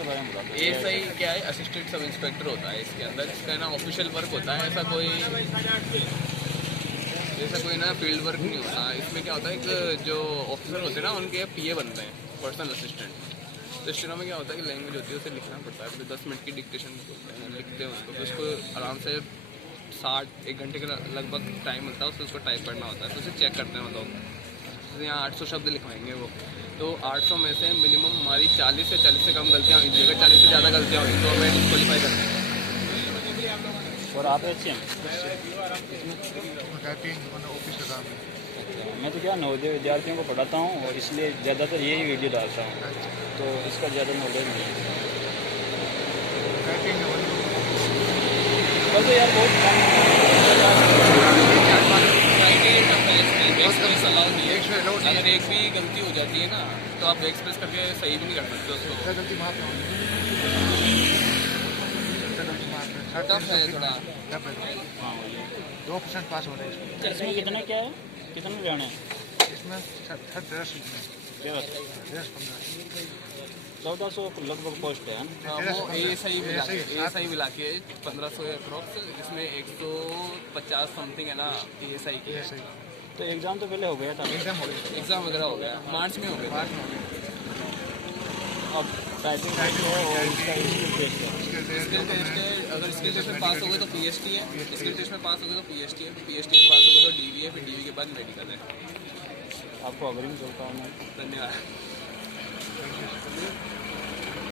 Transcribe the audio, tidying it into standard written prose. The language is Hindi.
के बारे में बता दो। एएसआई क्या है, असिस्टेंट सब इंस्पेक्टर होता है इसके अंदर। इसका ना ऑफिशियल वर्क होता है, ऐसा कोई ना फील्ड वर्क नहीं होता। इसमें क्या होता है कि जो ऑफिसर होते हैं ना उनके पीए बनते हैं, पर्सनल असिस्टेंट। तो स्टेनो में क्या होता है कि लैंग्वेज होती है उसे लिखना पड़ता है। फिर 10 मिनट की डिक्टेशन लिखते हैं उसको, फिर उसको आराम से 1 घंटे के लगभग टाइम मिलता है, उसको टाइप करना होता है। तो उसे चेक करते हैं मतलब तो यहाँ 800 शब्द लिखवाएंगे वो, तो 800 में से मिनिमम हमारी 40 से कम गलतियाँ हुई थी। अगर 40 से ज़्यादा गलतियाँ हुई तो हमें डिस्क्वालीफाई करते हैं। और आप अच्छे हैं? मैं तो क्या नवोदय विद्यार्थियों को पढ़ाता हूँ और इसलिए ज़्यादातर यही वीडियो डालता हूँ, तो इसका ज़्यादा नॉलेज नहीं है। बस यार बहुत अगर एक भी गलती हो जाती है ना तो आप एक्सप्रेस करके सही भी नहीं कर सकते उसको। टफ है थोड़ा। 2% पास हो रहे हैं इसमें कितना क्या है, कितना जाना है? इसमें 1400 लगभग पोस्ट है ना? वो एएसआई मिला के 1500 अप्रॉक्स। इसमें 150 समथिंग है ना एएसआई की। तो एग्ज़ाम तो पहले हो गया था, एग्ज़ाम वगैरह हो गया, मार्च में हो गया। अब टाइपिंग है और इसका स्किल टेस्ट है। स्किल टेस्ट है, अगर स्किल टेस्ट में पास हो गए तो पीएचडी है, स्किल टेस्ट में पास हो गए तो पीएचडी है, फिर पीएचडी में पास हो गए तो डीवी है, फिर डीवी के बाद मेडिकल है। आपको अग्रिम शुभकामनाएं। धन्यवाद।